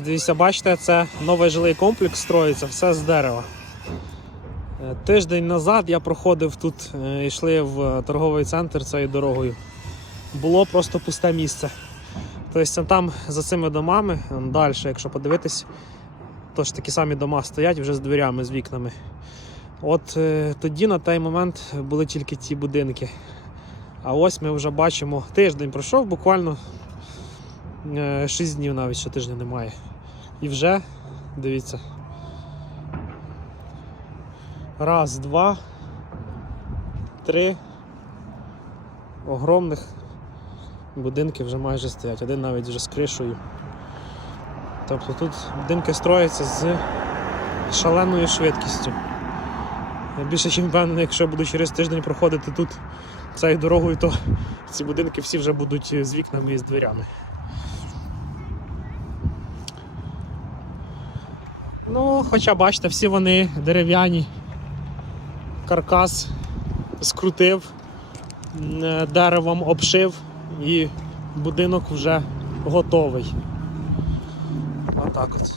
Дивіться, бачите, це новий жилий комплекс строїться, все з дерева. Е, Тиждень назад я проходив тут, е, йшли в торговий центр цією дорогою. Було просто пусте місце. Тобто там за цими домами, далі, якщо подивитись, то ж такі самі дома стоять вже з дверями, з вікнами. От е, тоді на той момент були тільки ті будинки. А ось ми вже бачимо, тиждень пройшов, буквально 6 днів навіть ще тижня немає. І вже, дивіться. Раз, два, три огромних будинки вже майже стоять. Один навіть вже з кришею. Тобто тут будинки строяться з шаленою швидкістю. Я більше чим впевнений, якщо я буду через тиждень проходити тут цією дорогою, то ці будинки всі вже будуть з вікнами і з дверями. Ну, хоча бачите, всі вони дерев'яні. Каркас скрутив, е, деревом обшив і будинок вже готовий. Отак от.